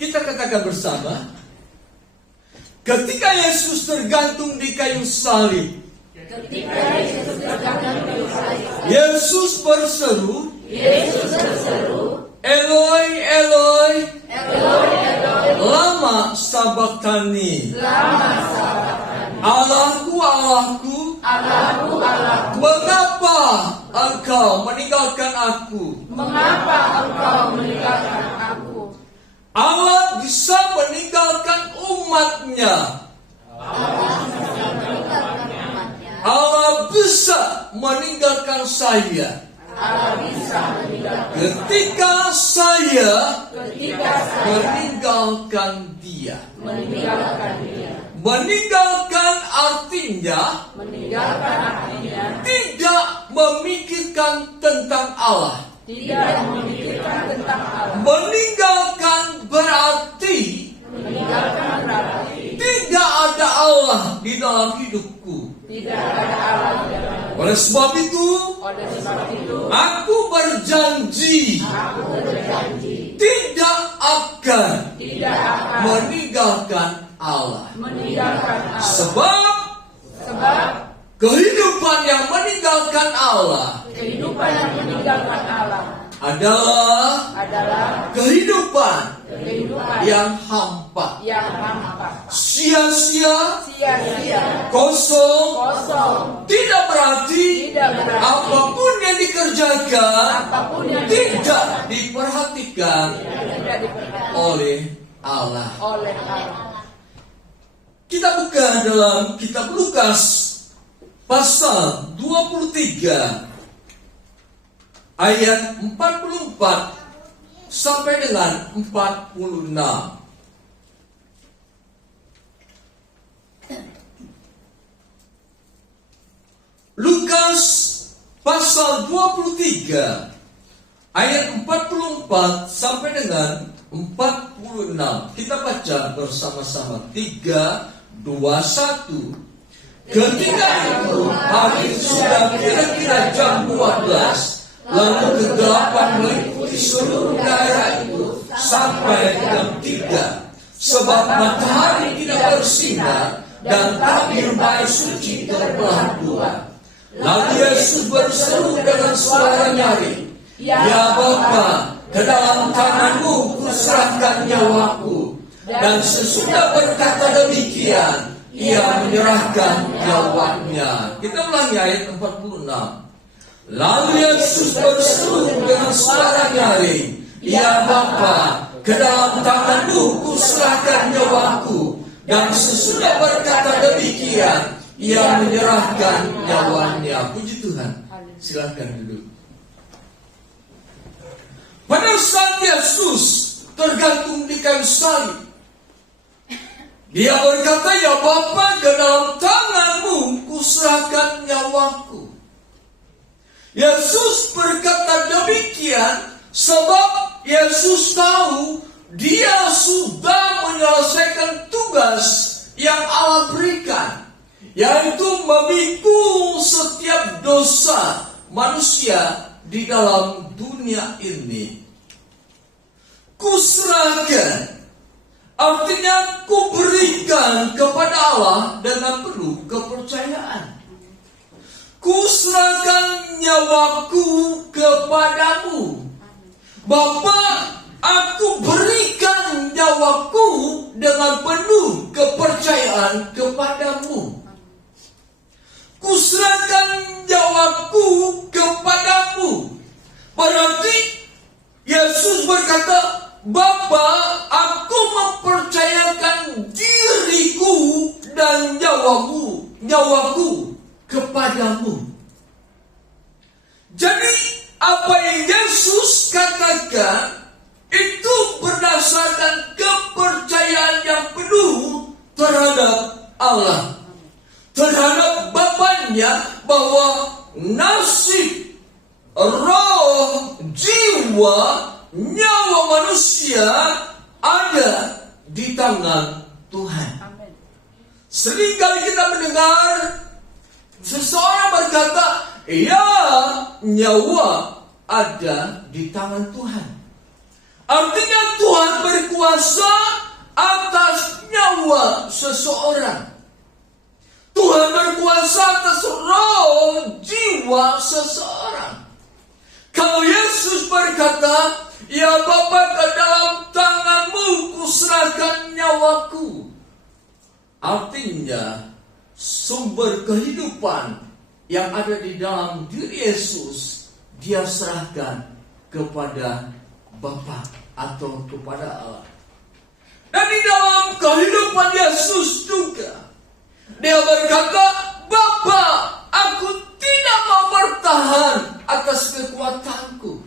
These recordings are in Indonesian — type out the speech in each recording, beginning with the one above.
Kita katakan bersama, ketika Yesus tergantung di kayu salib, Yesus berseru, Eloi, Eloi, lama sabachthani. Allahku, Allahku, mengapa engkau meninggalkan aku? Allah bisa meninggalkan umatnya. Allah bisa meninggalkan saya. Ketika saya meninggalkan dia. Meninggalkan artinya tidak memikirkan tentang Allah. Meninggalkan berarti tidak ada Allah di dalam hidupku. Oleh sebab itu, aku berjanji tidak akan meninggalkan Allah. Sebab kehidupan yang meninggalkan Allah adalah kehidupan yang hampa, sia-sia, kosong, tidak berarti apapun yang dikerjakan tidak diperhatikan oleh Allah. Kita buka dalam kitab Lukas pasal 23 ayat 44 sampai dengan 46. Lukas pasal 23 ayat 44 sampai dengan 46. Kita baca bersama-sama. 3, 2, 1. Ketika itu hari sudah kira-kira jam 12, lalu kegelapan meliputi seluruh daerah itu sampai jam 3, sebab matahari tidak bersinar dan tabir bayi suci terbelah dua. Lalu Yesus berseru dengan suara nyaring, "Ya Bapa, ke dalam tanganmu kuserahkan nyawaku." Dan sesudah berkata demikian, ia menyerahkan nyawanya. Kita ulangi ayat 46. Lalu Yesus berseru dengan suara nyaring, "Ya Bapa, ke dalam tanganmu kuserahkan nyawaku." Dan sesudah berkata demikian, ia menyerahkan nyawanya. Puji Tuhan. Silakan duduk. Pada saat Yesus tergantung di kayu salib, dia berkata, "Ya Bapa, ke dalam tanganmu kuserahkan nyawaku." Yesus berkata demikian sebab Yesus tahu dia sudah menyelesaikan tugas yang Allah berikan, yaitu memikul setiap dosa manusia di dalam dunia ini. Kuserahkan artinya kuberikan kepada Allah dengan penuh kepercayaan. Kuserahkan nyawaku kepadamu. Bapa, aku berikan nyawaku dengan penuh kepercayaan kepadamu. Kuserahkan nyawaku kepadamu. Berarti Yesus berkata, "Bapa, aku mempercayakan diriku dan nyawaku kepadamu." Jadi apa yang Yesus katakan itu berdasarkan kepercayaan yang penuh terhadap Allah, terhadap Bapanya, bahwa nasib, roh, jiwa, nyawa manusia ada di tangan Tuhan. Seringkali kita mendengar seseorang berkata, "Ya, nyawa ada di tangan Tuhan." Artinya Tuhan berkuasa atas nyawa seseorang. Tuhan berkuasa atas roh jiwa seseorang. Kalau Yesus berkata, "Ya Bapa, ke dalam tangan-Mu kuserahkan nyawaku." Artinya sumber kehidupan yang ada di dalam diri Yesus, Dia serahkan kepada Bapa atau kepada Allah. Dan di dalam kehidupan Yesus juga, Dia berkata, "Bapa, aku tidak mau bertahan atas kekuatanku.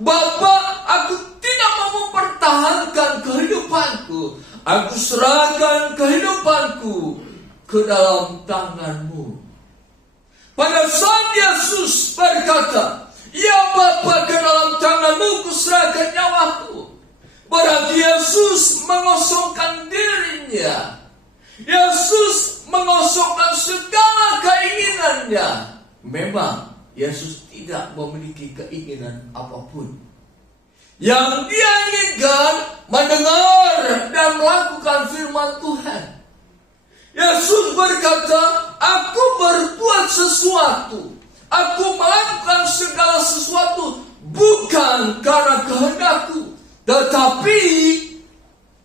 Bapa, aku tidak mau mempertahankan kehidupanku. Aku serahkan kehidupanku ke dalam tangan-Mu." Pada saat Yesus berkata, "Ya Bapa, ke dalam tangan-Mu kuserahkan nyawaku," berarti Yesus mengosongkan dirinya. Yesus mengosongkan segala keinginannya. Memang Yesus tidak memiliki keinginan apapun. Yang Dia inginkan mendengar dan melakukan firman Tuhan. Yesus berkata, "Aku berbuat sesuatu, aku melakukan segala sesuatu bukan karena kehendakku, tetapi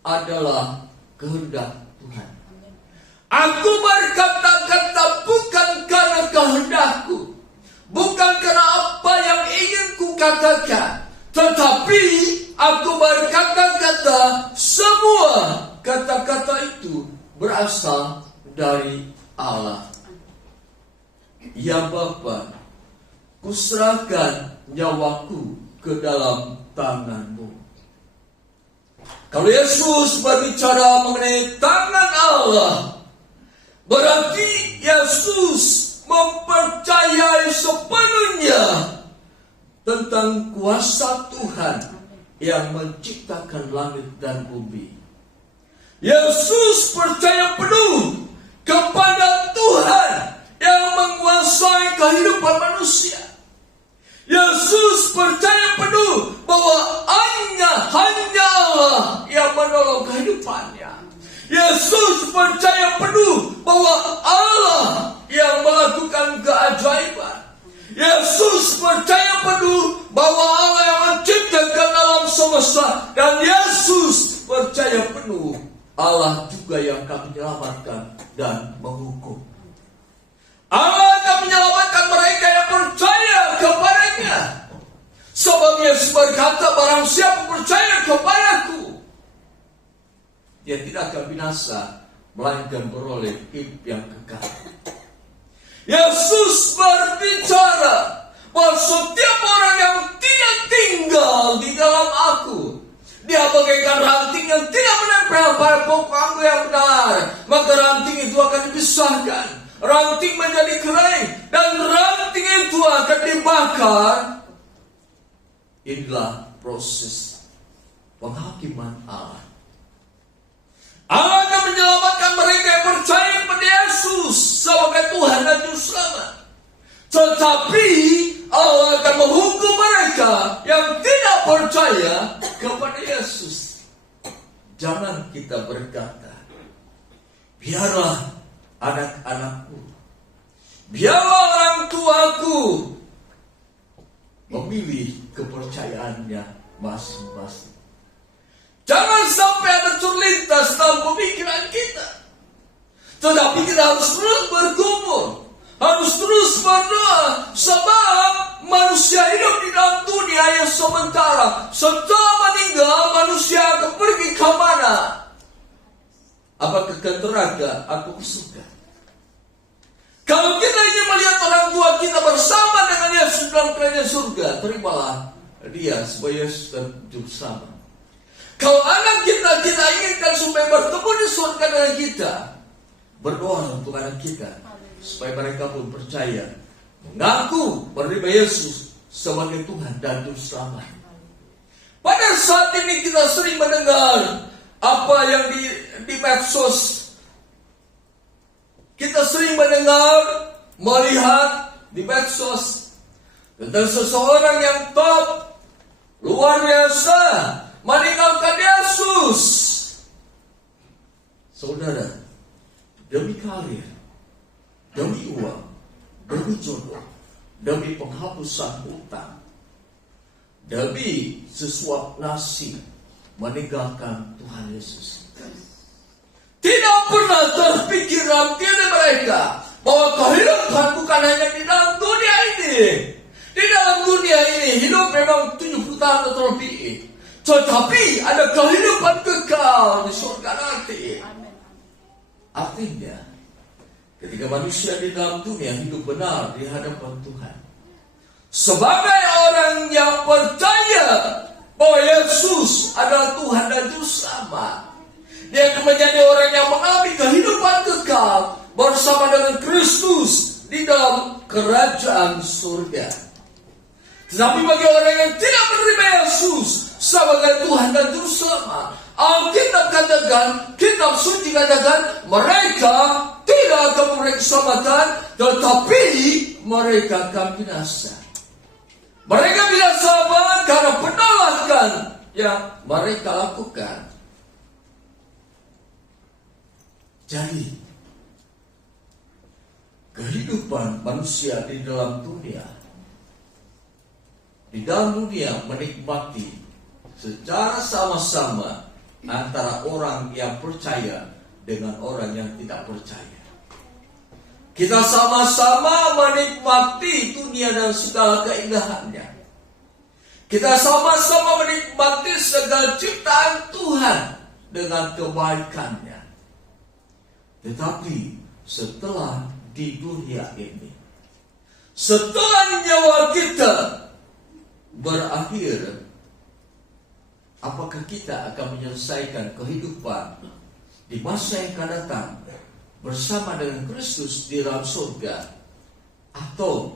adalah kehendak Tuhan. Aku berkata-kata bukan karena kehendakku, bukan karena apa yang ingin ku katakan, tetapi aku berkata-kata, semua kata-kata itu berasal dari Allah." "Ya Bapa, kuserahkan nyawaku ke dalam tangan-Mu." Kalau Yesus berbicara mengenai tangan Allah, berarti Yesus mempercayai sepenuhnya tentang kuasa Tuhan yang menciptakan langit dan bumi. Yesus percaya penuh kepada Tuhan yang menguasai kehidupan manusia. Yesus percaya penuh bahwa hanya Allah yang menolong kehidupannya. Yesus percaya penuh bahwa Allah yang melakukan keajaiban. Yesus percaya penuh bahwa Allah yang menciptakan alam semesta. Dan Yesus percaya penuh Allah juga yang akan menyelamatkan dan menghukum. Allah akan menyelamatkan mereka yang percaya kepadanya. Sebab Yesus berkata, "Barang siapa percaya kepadaku, dia tidak akan binasa, melainkan beroleh hidup yang kekal." Yesus berbicara bahwa setiap orang yang tidak tinggal di dalam aku, dia bagaikan ranting yang tidak menempel pada pokok anggur yang benar, maka ranting itu akan dipisahkan. Ranting menjadi kering dan ranting itu akan dibakar. Inilah proses penghakiman Allah. Allah akan menyelamatkan mereka yang percaya kepada Yesus sebagai Tuhan dan Juru Selamat. Tetapi Allah akan menghukum mereka yang tidak percaya kepada Yesus. Jangan kita berkata, "Biarlah anak-anakku, biarlah orang tuaku memilih kepercayaannya masing-masing." Jangan sampai ada terlintas dalam pemikiran kita. Tetapi kita harus terus bergumul, harus terus berdoa, sebab manusia hidup di dalam dunia yang sementara. Setelah meninggal, manusia akan pergi ke mana? Apakah ke neraka atau ke surga? Kalau kita ingin melihat orang tua kita bersama dengan Yesus dalam kerajaan surga, terimalah dia sebagai Yesus dan Juru Selamat. Kalau anak kita inginkan supaya bertemu di surga dengan kita, berdoa untuk anak kita supaya mereka pun percaya, mengaku menerima Yesus sebagai Tuhan dan Juru Selamat. Pada saat ini kita sering mendengar apa yang di medsos. Kita sering mendengar, melihat di medsos tentang seseorang yang top, luar biasa, meninggalkan Yesus. Saudara, demi karir, demi uang, demi jodoh, demi penghapusan utang, demi sesuap nasi, meninggalkan Tuhan Yesus. Tidak pernah terpikiran diri mereka bahwa kehidupan bukan hanya di dalam dunia ini. Di dalam dunia ini hidup memang 70 tahun atau lebih, tetapi ada kehidupan kekal di surga nanti. Artinya, ketika manusia di dalam dunia hidup benar di hadapan Tuhan, sebagai orang yang percaya bahwa Yesus adalah Tuhan dan Juru Selamat, dia akan menjadi orang yang mengalami kehidupan kekal bersama dengan Kristus di dalam kerajaan surga. Tetapi bagi orang yang tidak menerima Yesus sebagai Tuhan dan Juru Selamat, Alkitab katakan, kitab suci katakan, mereka tidak akan memperoleh keselamatan, tetapi mereka akan binasa. Mereka binasa karena penolakan yang mereka lakukan. Jadi, kehidupan manusia di dalam dunia menikmati secara sama-sama antara orang yang percaya dengan orang yang tidak percaya. Kita sama-sama menikmati dunia dan segala keindahannya. Kita sama-sama menikmati segala ciptaan Tuhan dengan kebaikannya. Tetapi setelah di dunia ini, setelah nyawa kita berakhir, apakah kita akan menyelesaikan kehidupan di masa yang akan datang bersama dengan Kristus di dalam surga, atau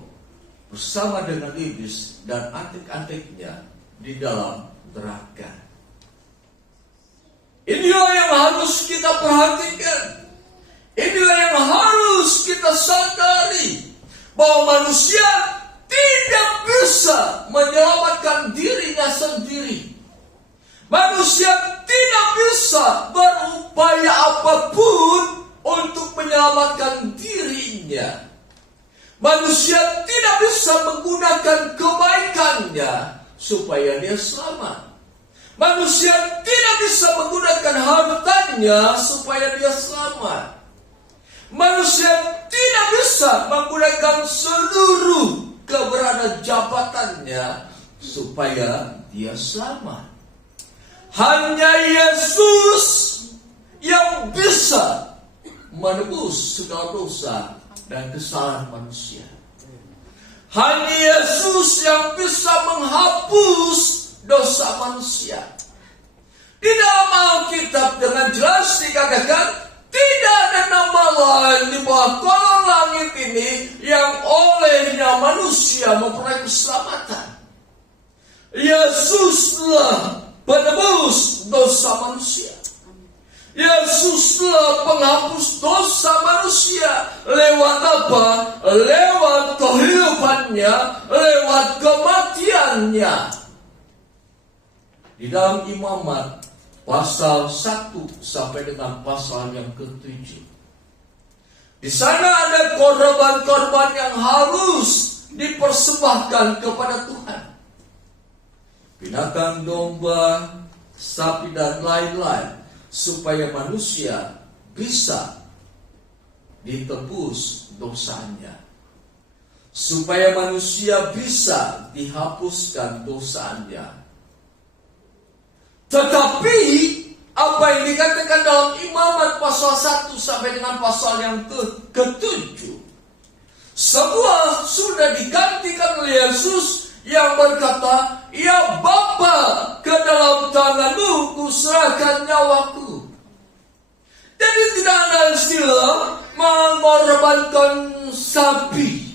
bersama dengan iblis dan antek-anteknya di dalam neraka? Inilah yang harus kita perhatikan. Inilah yang harus kita sadari, bahwa manusia tidak bisa menyelamatkan dirinya sendiri. Manusia tidak bisa berupaya apapun untuk menyelamatkan dirinya. Manusia tidak bisa menggunakan kebaikannya supaya dia selamat. Manusia tidak bisa menggunakan hartanya supaya dia selamat. Manusia tidak bisa menggunakan seluruh keberadaan jabatannya supaya dia selamat. Hanya Yesus yang bisa menebus segala dosa dan kesalahan manusia. Hanya Yesus yang bisa menghapus dosa manusia. Di dalam Alkitab dengan jelas dikatakan, tidak ada nama lain di bawah kolong langit ini yang olehnya manusia memperoleh keselamatan. Yesuslah penebus dosa manusia. Yesuslah penghapus dosa manusia. Lewat apa? Lewat kehidupannya, lewat kematiannya. Di dalam Imamat pasal 1 sampai dengan pasal yang ke-7. Di sana ada korban-korban yang harus dipersembahkan kepada Tuhan. Binatang domba, sapi dan lain-lain, supaya manusia bisa ditebus dosanya. Supaya manusia bisa dihapuskan dosanya. Tetapi apa yang dikatakan dalam Imamat pasal 1 sampai dengan pasal yang ke-7, semua sudah digantikan oleh Yesus yang berkata, "Ya Bapa, ke dalam tangan-Mu kuserahkan nyawaku." Jadi tidak ada istilah mengorbankan sapi,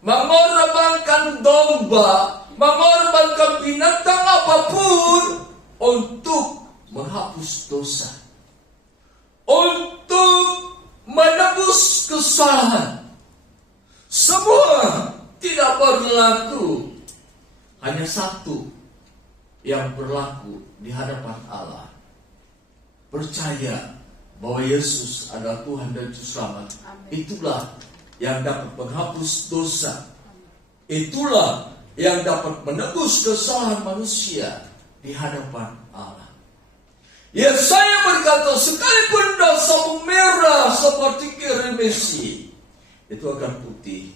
mengorbankan domba, mengorbankan binatang apapun untuk menghapus dosa, untuk menebus kesalahan. Semua tidak berlaku. Hanya satu yang berlaku di hadapan Allah. Percaya bahwa Yesus adalah Tuhan dan Juru Selamat. Itulah yang dapat menghapus dosa. Itulah yang dapat menebus kesalahan manusia di hadapan Allah. Yesaya berkata, sekalipun dosamu merah seperti kirim besi, itu akan putih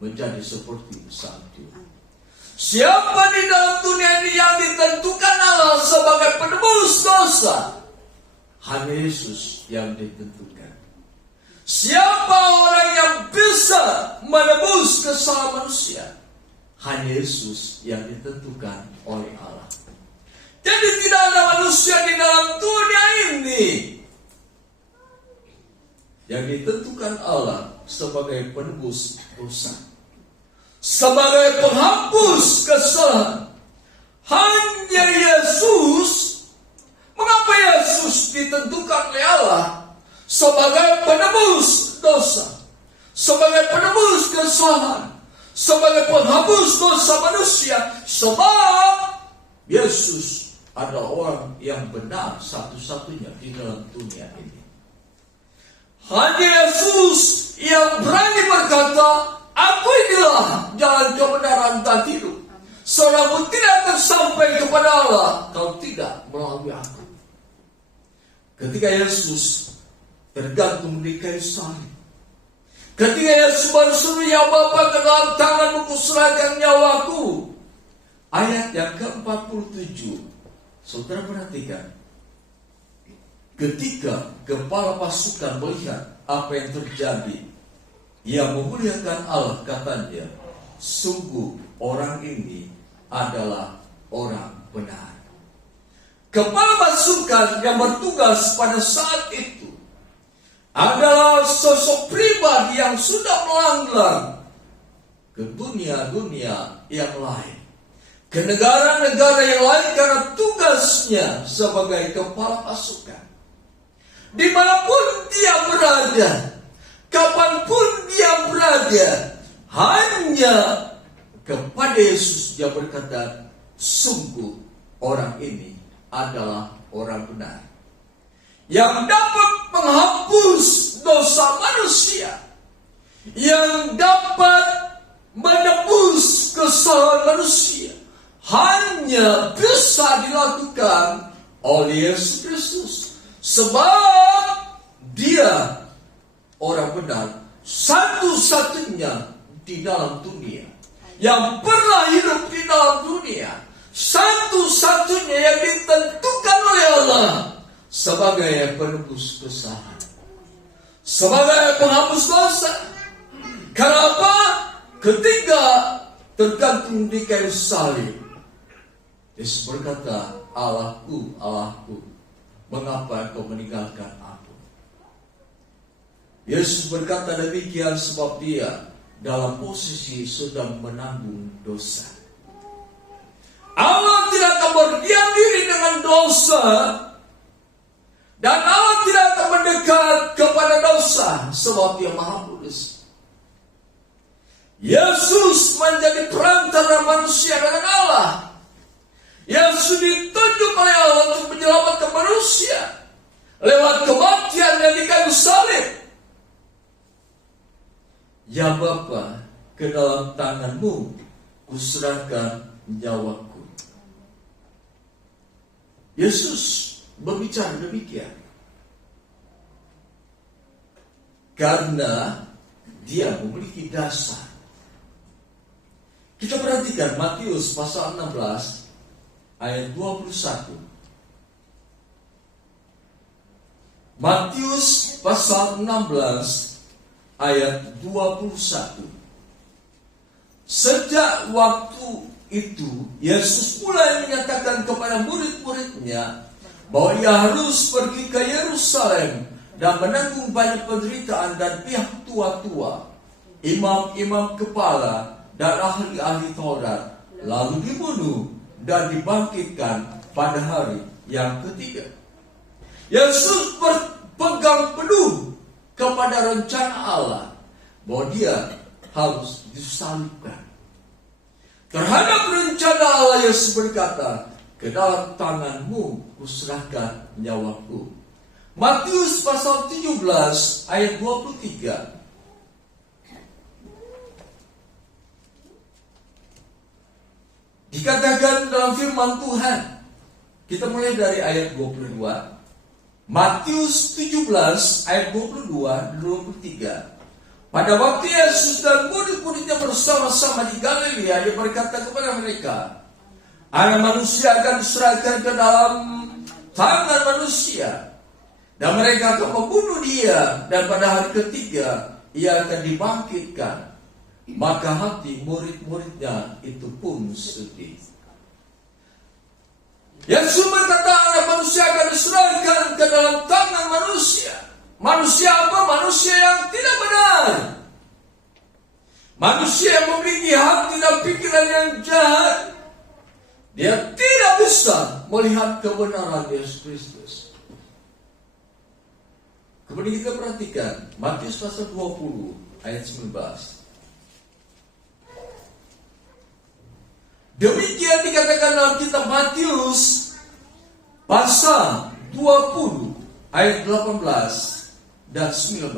menjadi seperti salju. Siapa di dalam dunia ini yang ditentukan Allah sebagai penebus dosa? Hanya Yesus yang ditentukan. Siapa orang yang bisa menebus kesalahan manusia? Hanya Yesus yang ditentukan oleh Allah. Jadi tidak ada manusia di dalam dunia ini yang ditentukan Allah sebagai penebus dosa, sebagai penghapus kesalahan. Hanya Yesus. Mengapa Yesus ditentukan oleh Allah sebagai penebus dosa, sebagai penebus kesalahan, sebagai penghapus dosa manusia? Sebab Yesus adalah orang yang benar satu-satunya di dalam dunia ini. Hanya Yesus yang berani berkata, aku inilah jalan kebenaran dan hidup. Seorang pun tidak akan sampai kepada Allah kalau tidak melalui aku. Ketika Yesus tergantung di kayu salib, ketika Yesus berseru, ya Bapa, ke dalam tanganmu kuserahkan nyawaku. Ayat yang ke-47, saudara perhatikan. Ketika kepala pasukan melihat apa yang terjadi, ia memuliakan Allah, katanya, sungguh orang ini adalah orang benar. Kepala pasukan yang bertugas pada saat itu adalah sosok pribadi yang sudah melanglang ke dunia-dunia yang lain, ke negara-negara yang lain karena tugasnya sebagai kepala pasukan. Dimanapun dia berada, kapanpun dia berada, hanya kepada Yesus dia berkata, sungguh orang ini adalah orang benar, yang dapat menghapus dosa manusia, yang dapat menebus kesalahan manusia. Hanya bisa dilakukan oleh Yesus Kristus. Sebab dia orang benar, satu-satunya di dalam dunia yang pernah hidup di dalam dunia, satu-satunya yang ditentukan oleh Allah sebagai penebus kesalahan, sebagai penghapus dosa. Kenapa? Ketika tergantung di kayu salib, Yesus berkata, Allahku, Allahku, mengapa kau meninggalkan aku? Yesus berkata demikian sebab dia dalam posisi sedang menanggung dosa. Allah tidak akan berdiam diri dengan dosa, dan Allah tidak akan mendekat kepada dosa sebab dia Maha Kudus. Yesus menjadi perantara manusia dengan Allah. Yesus ditunjuk oleh Allah untuk menyelamatkan manusia lewat kematian yang di kayu salib. Ya Bapa, ke dalam tanganmu kuserahkan nyawaku. Yesus berbicara demikian karena dia memiliki dasar. Kita perhatikan Matius pasal 16 ayat 21. Matius pasal 16 ayat 21. Sejak waktu itu Yesus mulai menyatakan kepada murid-muridnya bahwa ia harus pergi ke Yerusalem dan menanggung banyak penderitaan dan pihak tua-tua, imam-imam kepala dan ahli-ahli Taurat, lalu dibunuh dan dibangkitkan pada hari yang ketiga. Yesus berpegang penuh kepada rencana Allah bahwa dia harus disalibkan. Terhadap rencana Allah, Yesus berkata, ke dalam tanganmu kuserahkan nyawaku. Matius pasal 17 ayat 23. Dikatakan dalam firman Tuhan, kita mulai dari ayat 22. Matius 17 ayat 22 23. Pada waktu Yesus dan murid-muridnya bersama-sama di Galilea, dia berkata kepada mereka, Anak manusia akan diserahkan ke dalam tangan manusia, dan mereka akan membunuh dia, dan pada hari ketiga ia akan dibangkitkan. Maka hati murid-muridnya itu pun sedih. Yesus berkata, Anak manusia akan diserahkan ke dalam tangan manusia. Manusia apa? Manusia yang tidak benar. Manusia yang memiliki hati dan pikiran yang jahat. Dia tidak bisa melihat kebenaran Yesus Kristus. Kemudian kita perhatikan Matius pasal 20 ayat 19. Demikian dikatakan dalam kitab Matius pasal 20 ayat 18 dan 19.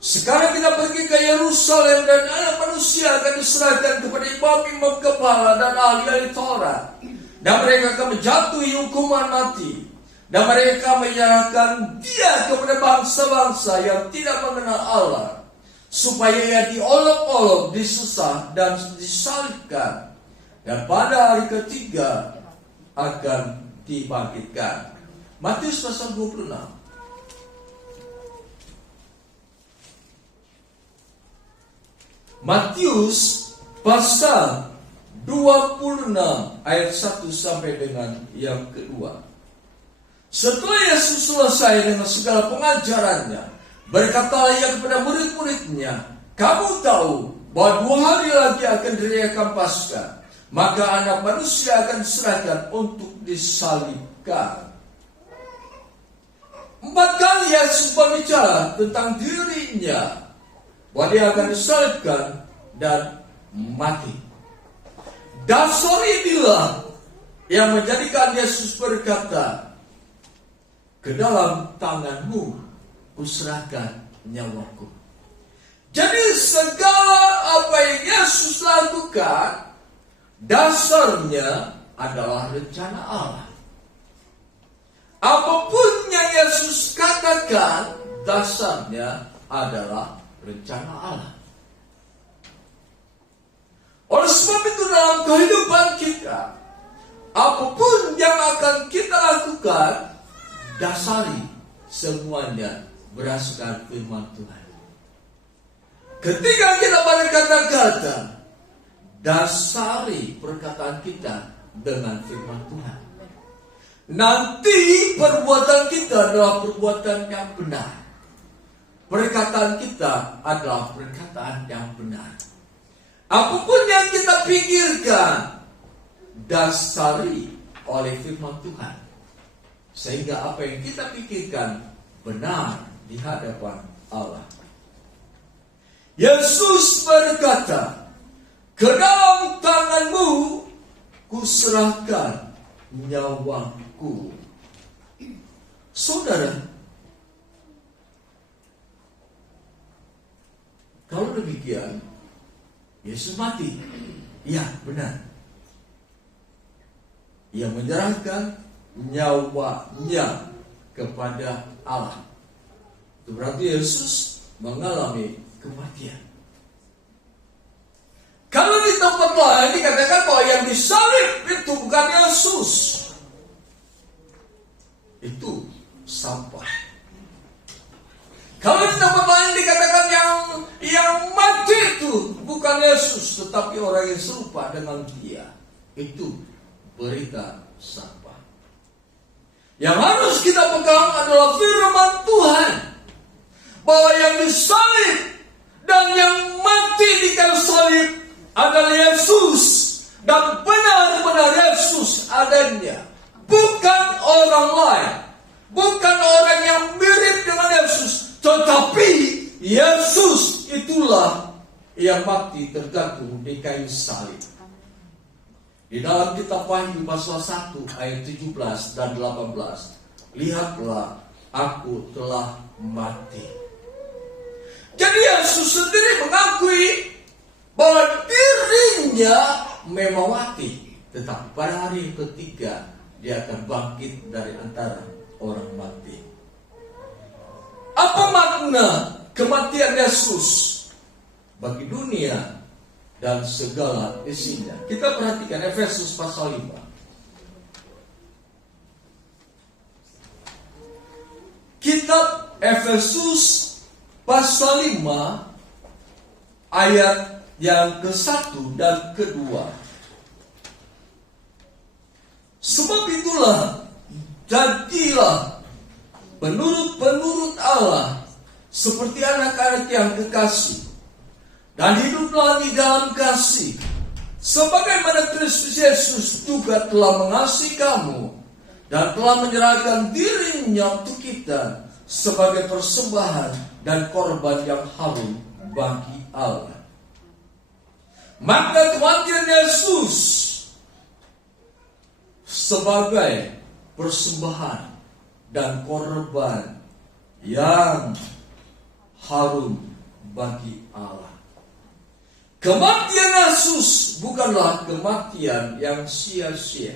Sekarang kita pergi ke Yerusalem, dan Anak manusia akan diserahkan kepada imam-imam kepala dan ahli-ahli Taurat, dan mereka akan menjatuhi hukuman mati, dan mereka menyerahkan dia kepada bangsa-bangsa yang tidak mengenal Allah, supaya ia diolok-olok, disesah, dan disalibkan, dan pada hari ketiga akan dibangkitkan. Matius pasal 26. Matius pasal 26 ayat 1 sampai dengan yang kedua. Setelah Yesus selesai dengan segala pengajarannya, berkatalah ia kepada murid-muridnya, Kamu tahu bahwa 2 hari lagi akan dirayakan Paskah, maka Anak manusia akan diserahkan untuk disalibkan. 4 kali Yesus berbicara tentang dirinya, bahwa dia akan disalibkan dan mati. Dasar inilah yang menjadikan Yesus berkata, ke dalam tanganmu kuserahkan nyawaku. Jadi segala apa yang Yesus lakukan, dasarnya adalah rencana Allah. Apapun yang Yesus katakan, dasarnya adalah rencana Allah. Oleh sebab itu dalam kehidupan kita, apapun yang akan kita lakukan, dasari semuanya berdasarkan firman Tuhan. Ketika kita berkata-kata, dasari perkataan kita dengan firman Tuhan. Nanti perbuatan kita adalah perbuatan yang benar. Perkataan kita adalah perkataan yang benar. Apapun yang kita pikirkan, dasari oleh firman Tuhan. Sehingga apa yang kita pikirkan benar di hadapan Allah. Yesus berkata, ke dalam tanganmu kuserahkan nyawaku. Saudara, kalau demikian, Yesus mati. Ya, benar. Ia menyerahkan nyawanya kepada Allah. Itu berarti Yesus mengalami kematian. Kalau di tempat lain dikatakan bahwa yang disalib itu bukan Yesus, itu sampah. Kalau di tempat lain dikatakan yang mati itu bukan Yesus, tetapi orang yang serupa dengan dia, itu berita sampah. Yang harus kita pegang adalah firman Tuhan, bahwa yang disalib dan yang mati di kayu salib adalah Yesus, dan benar-benar Yesus adanya, bukan orang lain, bukan orang yang mirip dengan Yesus. Tetapi Yesus itulah yang mati tergantung di kayu salib. Di dalam kitab Wahyu pasal 1 ayat 17 dan 18, lihatlah aku telah mati. Jadi Yesus sendiri mengakui bahwa dirinya memang mati, tetapi pada hari ketiga dia akan bangkit dari antara orang mati. Apa makna kematian Yesus bagi dunia dan segala isinya? Kita perhatikan Efesus pasal 5. Kitab Efesus pasal 5 ayat yang ke-1 dan ke-2. Sebab itulah jadilah penurut-penurut Allah seperti anak-anak yang kekasih, dan hiduplah di dalam kasih, sebagaimana Kristus Yesus juga telah mengasihi kamu dan telah menyerahkan dirinya untuk kita sebagai persembahan dan korban yang harum bagi Allah. Maka kematian Yesus sebagai persembahan dan korban yang harum bagi Allah. Kematian Yesus bukanlah kematian yang sia-sia.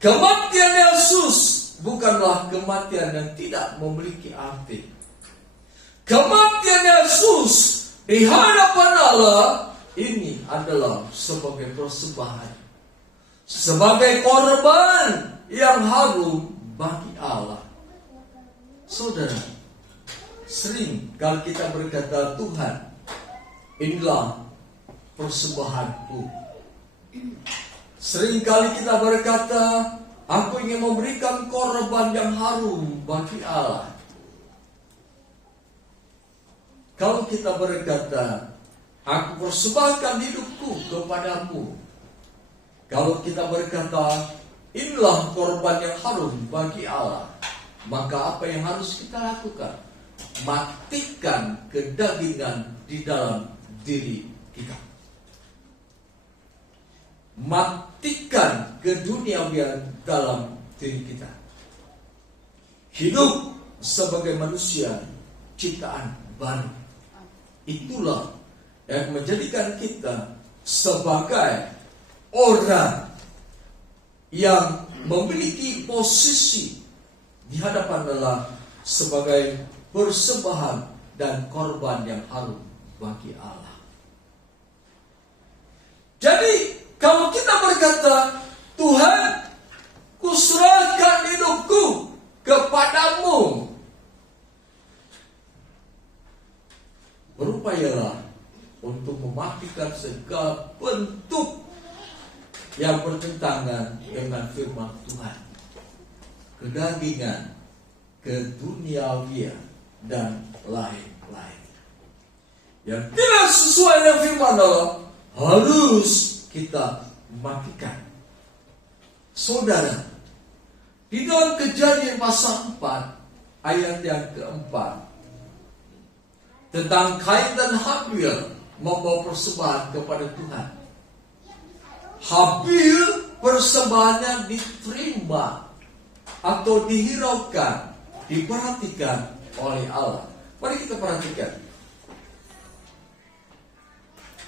Kematian Yesus bukanlah kematian yang tidak memiliki arti. Kematian Yesus di hadapan Allah ini adalah sebagai persembahan, sebagai korban yang harum bagi Allah. Saudara, sering kalau kita berkata, Tuhan, inilah persembahanku. Sering kali kita berkata, aku ingin memberikan korban yang harum bagi Allah. Kalau kita berkata, aku persembahkan hidupku kepadamu. Kalau kita berkata, inilah korban yang harum bagi Allah, maka apa yang harus kita lakukan? Matikan kedagingan di dalam diri kita. Matikan keduniawian dalam diri kita. Hidup sebagai manusia ciptaan baru. Itulah yang menjadikan kita sebagai orang yang memiliki posisi di hadapan Allah sebagai persembahan dan korban yang harum bagi Allah. Jadi kalau kita berkata, Tuhan, kuserahkan hidupku kepadamu, berupayalah untuk mematikan segala bentuk yang bertentangan dengan firman Tuhan, kedagingan, keduniawian, dan lain-lain yang tidak sesuai dengan firman Allah harus kita matikan. Saudara, di dalam Kejadian pasal 4 ayat yang keempat, tentang Kain dan Habil membawa persembahan kepada Tuhan. Habil persembahannya diterima atau dihiraukan, diperhatikan oleh Allah. Mari kita perhatikan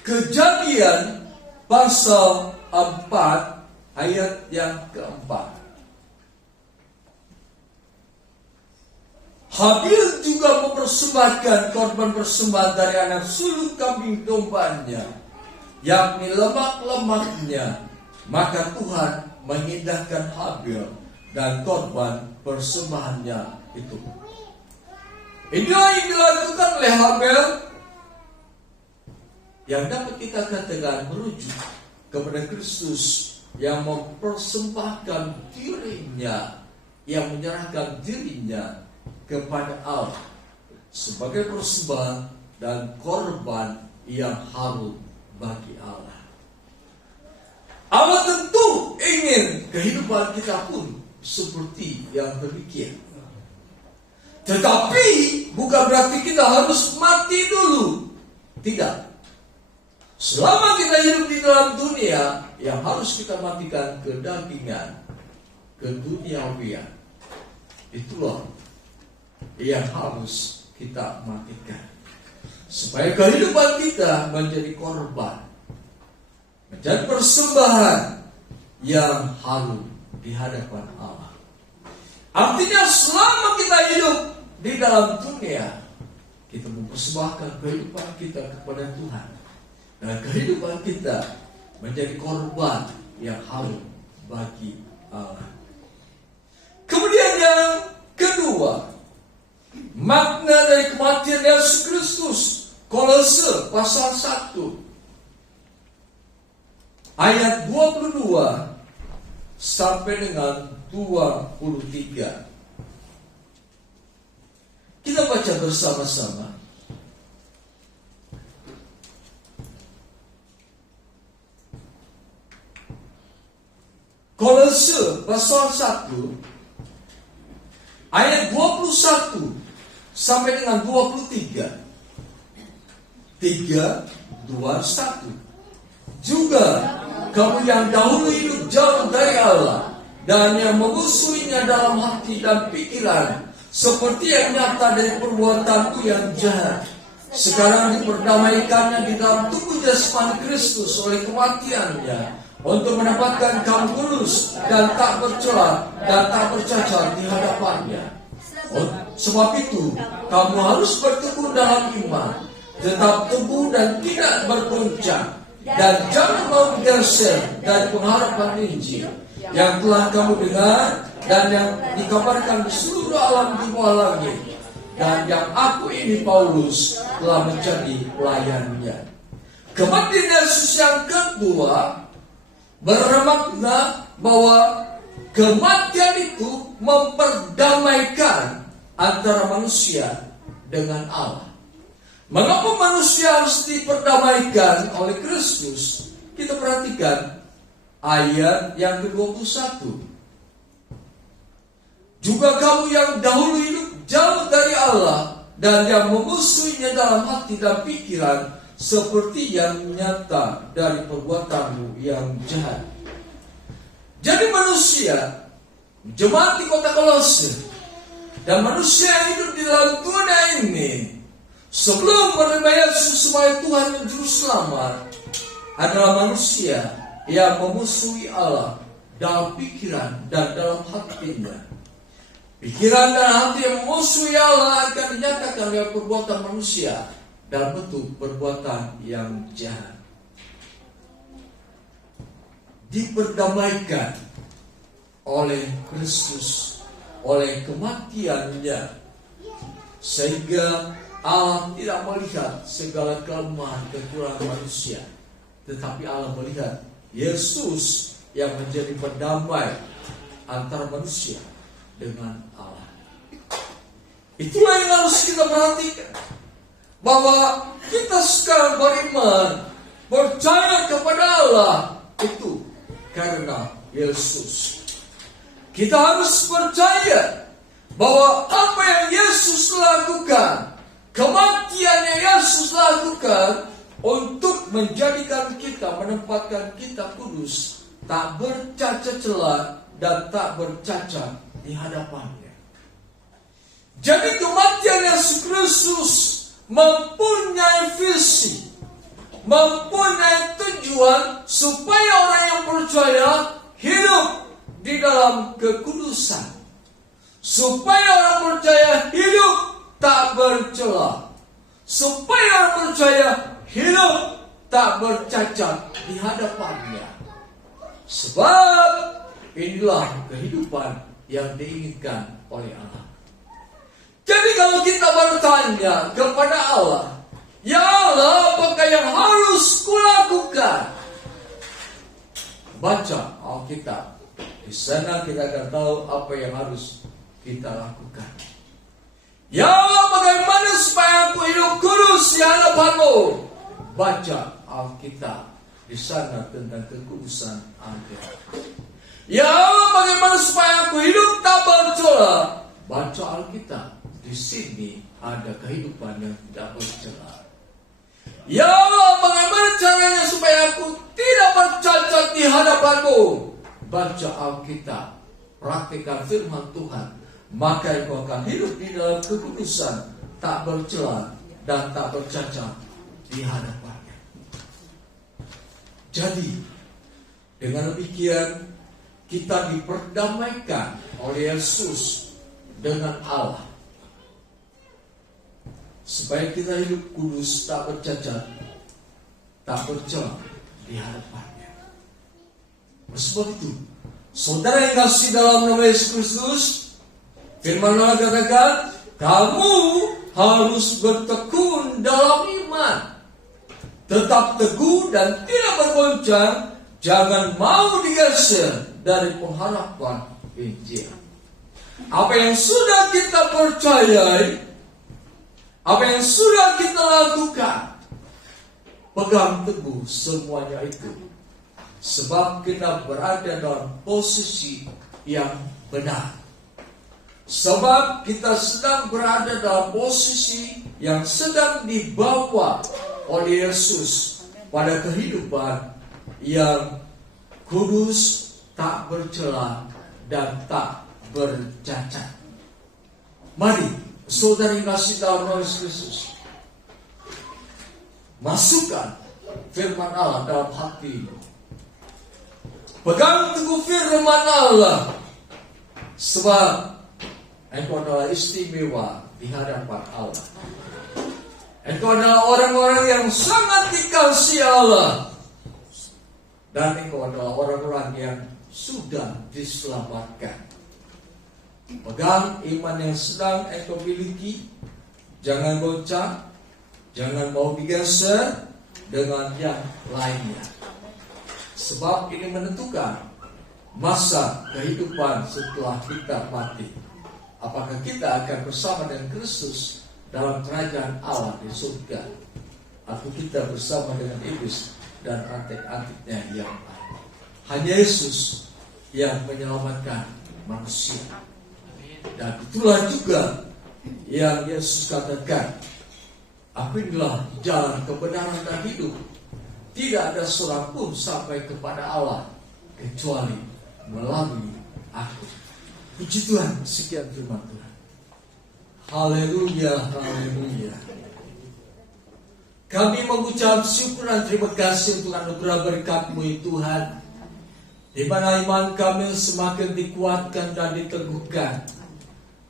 Kejadian pasal 4 ayat yang keempat. Habil juga mempersembahkan korban persembahan dari anak sulung kambing dombanya, yakni lemak-lemaknya. Maka Tuhan mengindahkan Habil dan korban persembahannya itu. Inilah yang dilakukan oleh Habil, yang dapat kita katakan merujuk kepada Kristus yang mempersembahkan dirinya, yang menyerahkan dirinya kepada Allah sebagai persembahan dan korban yang harum bagi Allah. Allah tentu ingin kehidupan kita pun seperti yang demikian. Tetapi bukan berarti kita harus mati dulu. Tidak. Selama kita hidup di dalam dunia, yang harus kita matikan kedagingan, keduniawian. Itulah yang harus kita matikan. Supaya kehidupan kita menjadi korban, menjadi persembahan yang harum di hadapan Allah. Artinya selama kita hidup di dalam dunia, kita mempersembahkan kehidupan kita kepada Tuhan. Dan kehidupan kita menjadi korban yang harum bagi Allah. Kemudian yang kedua, makna dari kematian Yesus Kristus. Kolose pasal 1 ayat 22 sampai dengan 23. Kita baca bersama-sama. Kolose pasal 1 ayat 21 sampai dengan 23. 3, 2, 1. Juga kamu yang dahulu hidup jauh dari Allah dan yang memusuhinya dalam hati dan pikiran, seperti yang nyata dari perbuatanmu yang jahat, sekarang diperdamaikannya di dalam tubuh jasmani Kristus oleh kematiannya, untuk mendapatkan kamu kudus dan tak bercela dan tak bercacat di hadapannya. Sebab itu kamu harus bertekun dalam iman, tetap teguh dan tidak bergoncang, dan jangan mau bergeser dari pengharapan Injil yang telah kamu dengar dan yang dikabarkan di seluruh alam di bawah langit, dan yang aku ini Paulus telah menjadi pelayannya. Kematian Yesus yang kedua bermakna bahwa kematian itu memperdamaikan antara manusia dengan Allah. Mengapa manusia harus diperdamaikan oleh Kristus? Kita perhatikan ayat yang ke-21. Juga kamu yang dahulu hidup jauh dari Allah dan yang memusuhinya dalam hati dan pikiran, seperti yang nyata dari perbuatanmu yang jahat. Jadi manusia, jemaat di kota Kolose, dan manusia yang hidup di dalam dunia ini, sebelum menerima Yesus sebagai Tuhan dan Juru Selamat, adalah manusia yang memusuhi Allah dalam pikiran dan dalam hatinya. Pikiran dan hati yang memusuhi Allah akan dinyatakan oleh perbuatan manusia dalam bentuk perbuatan yang jahat. Diperdamaikan oleh Kristus, oleh kematiannya, sehingga Allah tidak melihat segala kelemahan kekurangan manusia, tetapi Allah melihat Yesus yang menjadi pendamai antara manusia dengan Allah. Itulah yang harus kita perhatikan, bahwa kita sekarang beriman, percaya kepada Allah itu karena Yesus. Kita harus percaya bahwa apa yang Yesus lakukan, kematian yang Yesus lakukan untuk menjadikan kita, menempatkan kita kudus, tak bercacat celah dan tak bercacat di hadapannya. Jadi kematian Yesus Kristus mempunyai visi, mempunyai tujuan supaya orang yang percaya hidup di dalam kekudusan, supaya orang percaya hidup tak bercela, supaya orang percaya hidup tak bercacat di hadapannya. Sebab inilah kehidupan yang diinginkan oleh Allah. Jadi kalau kita bertanya kepada Allah, ya Allah, apakah yang harus kulakukan? Baca Alkitab. Di sana kita akan tahu apa yang harus kita lakukan. Ya Allah, bagaimana supaya aku hidup kudus di hadapan-Mu? Baca Alkitab. Di sana tentang kekudusan ada. Ya Allah, bagaimana supaya aku hidup tak bercela? Baca Alkitab. Di sini ada kehidupan yang tidak bercela. Ya Allah, bagaimana caranya supaya aku tidak bercacat di hadapanmu? Baca Alkitab, praktikkan firman Tuhan, maka engkau akan hidup di dalam kekudusan, tak bercela dan tak bercacat di hadapannya. Jadi, dengan demikian kita diperdamaikan oleh Yesus dengan Allah, supaya kita hidup kudus, tak bercacat, tak bercela di hadapannya. Sebab itu, saudara yang kasih dalam nama Yesus Kristus, firman Allah katakan, kamu harus bertekun dalam iman, tetap teguh dan tidak bergoncang, jangan mau digeser dari pengharapan Injil. Apa yang sudah kita percayai, apa yang sudah kita lakukan, pegang teguh semuanya itu. Sebab kita berada dalam posisi yang benar. Sebab kita sedang berada dalam posisi yang sedang dibawa oleh Yesus pada kehidupan yang kudus, tak bercela, dan tak bercacat. Mari, saudara yang kasih dalam nama Yesus Kristus, masukkan firman Allah dalam hati. Pegang teguh firman Allah, sebab engkau adalah istimewa di hadapan Allah. Engkau adalah orang-orang yang sangat dikasihi Allah, dan engkau adalah orang-orang yang sudah diselamatkan. Pegang iman yang sedang engkau miliki, jangan goncang, jangan mau digeser dengan yang lainnya. Sebab ini menentukan masa kehidupan setelah kita mati. Apakah kita akan bersama dengan Kristus dalam kerajaan Allah di surga, atau kita bersama dengan iblis dan antek-anteknya yang lain. Hanya Yesus yang menyelamatkan manusia. Dan itulah juga yang Yesus katakan, aku inilah jalan kebenaran dan hidup. Tidak ada seorang pun sampai kepada Allah kecuali melalui aku. Puji Tuhan, sekian firman Tuhan. Haleluya, haleluya. Kami mengucap syukur dan terima kasih untuk anugerah berkat-Mu ya Tuhan, di mana iman kami semakin dikuatkan dan diteguhkan,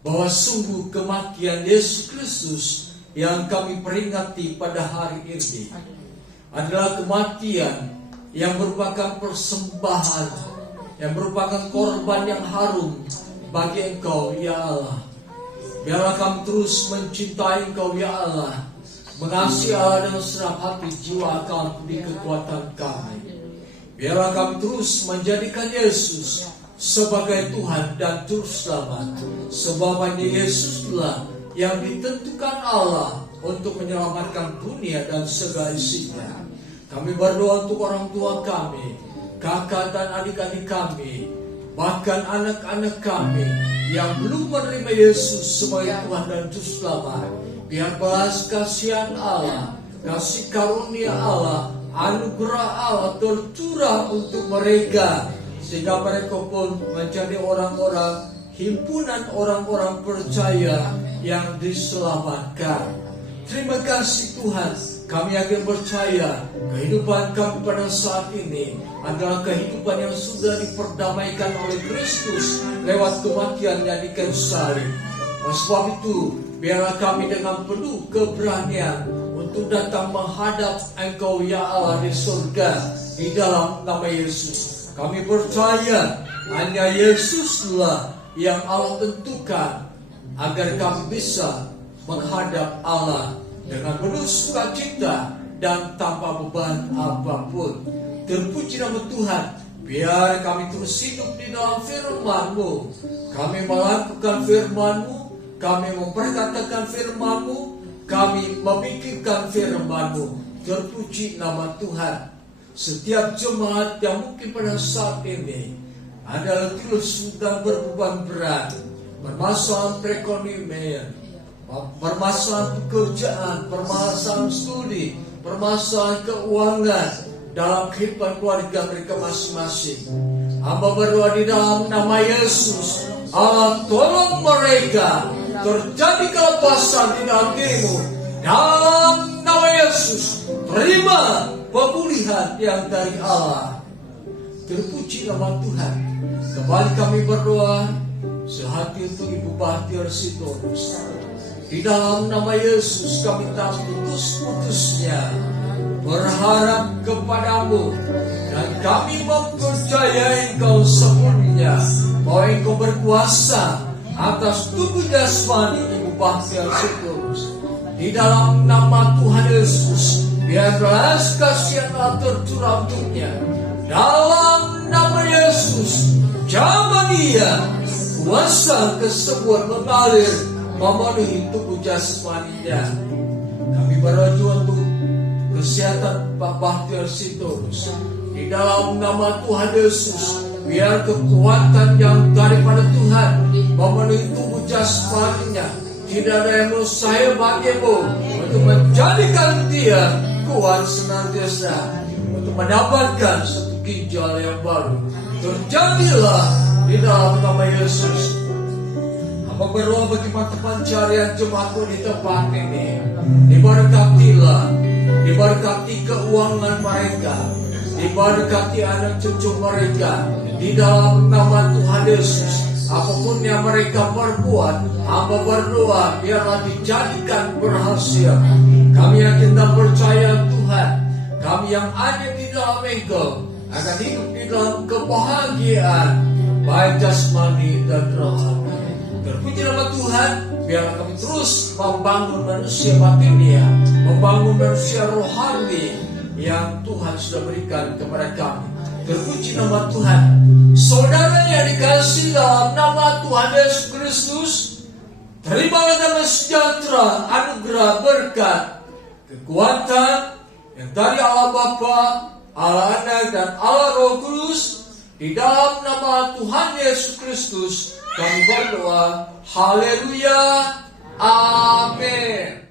bahwa sungguh kematian Yesus Kristus yang kami peringati pada hari ini adalah kematian yang merupakan persembahan, yang merupakan korban yang harum bagi Engkau ya Allah. Biarlah kami terus mencintai Engkau ya Allah, mengasihi Allah dengan segenap hati, jiwa, akal, budi, kekuatan kami. Biarlah kami terus menjadikan Yesus sebagai Tuhan dan Juru Selamat, sebab hanya Yesuslah yang ditentukan Allah untuk menyelamatkan dunia dan segala isinya. Kami berdoa untuk orang tua kami, kakak dan adik-adik kami, bahkan anak-anak kami yang belum menerima Yesus sebagai Tuhan dan Juru Selamat. Biar belas kasihan Allah, kasih karunia Allah, anugerah Allah tercurah untuk mereka, sehingga mereka pun menjadi orang-orang, himpunan orang-orang percaya yang diselamatkan. Terima kasih Tuhan, kami akan percaya kehidupan kami pada saat ini adalah kehidupan yang sudah diperdamaikan oleh Kristus lewat kematian-Nya di kayu salib. Oleh sebab itu, biarlah kami dengan penuh keberanian untuk datang menghadap Engkau ya Allah di surga di dalam nama Yesus. Kami percaya hanya Yesuslah yang Allah tentukan agar kami bisa menghadap Allah dengan penuh sukacita dan tanpa beban apapun. Terpuji nama Tuhan. Biar kami terus hidup di dalam firman-Mu. Kami melakukan firman-Mu, kami memperkatakan firman-Mu, kami memikirkan firman-Mu. Terpuji nama Tuhan. Setiap jemaat yang mungkin pada saat ini adalah terus sedang berbeban berat, permasalahan perekonomian, permasalahan pekerjaan, permasalahan studi, permasalahan keuangan dalam kehidupan keluarga mereka masing-masing. Hamba berdoa di dalam nama Yesus, Allah tolong mereka terjadi kelepasan di dalam dirimu. Dalam nama Yesus, terima pemulihan yang dari Allah. Terpuji nama Tuhan. Kembali kami berdoa sehati untuk Ibu Bahtiar Sitorus. Di dalam nama Yesus kami tak putus-putusnya berharap kepadamu, dan kami mempercayai Engkau sepenuhnya bahwa Engkau berkuasa atas tubuh jasmani Ibu Bahtiar Sitorus. Di dalam nama Tuhan Yesus, biar belas kasihan tercurah untuknya. Dalam nama Yesus, jamah dia kuasa kesembuhan mengalir memenuhi tubuh jasmaninya. Kami berdoa untuk kesehatan Pak Bahtiar Sitorus. Di dalam nama Tuhan Yesus, biar kekuatan yang daripada Tuhan memenuhi tubuh jasmaninya. Tidak ada yang mustahil bagimu untuk menjadikan dia kuat senantiasa, untuk mendapatkan satu ginjal yang baru. Terjadilah di dalam nama Yesus. Hamba berdoa bagi mata pencarian jemaatku di tempat ini. Diberkatilah, diberkati keuangan mereka, diberkati anak cucu mereka. Di dalam nama Tuhan Yesus, apapun yang mereka perbuat, hamba berdoa biarlah dijadikan berhasil. Kami yakin dan percaya Tuhan, kami yang ada di dalam Engkau akan hidup di dalam kebahagiaan, baik jasmani dan rohani. Terpuji nama Tuhan, biarlah kami terus membangun manusia batinnya, membangun manusia rohani yang Tuhan sudah berikan kepada kami. Terpuji nama Tuhan. Saudara yang dikasihi dalam nama Tuhan Yesus Kristus, terimalah damai sejahtera, anugerah, berkat, kekuatan yang dari Allah Bapa, Allah Anak, dan Allah Roh Kudus. Di dalam nama Tuhan Yesus Kristus kami berdoa. Haleluya. Amin.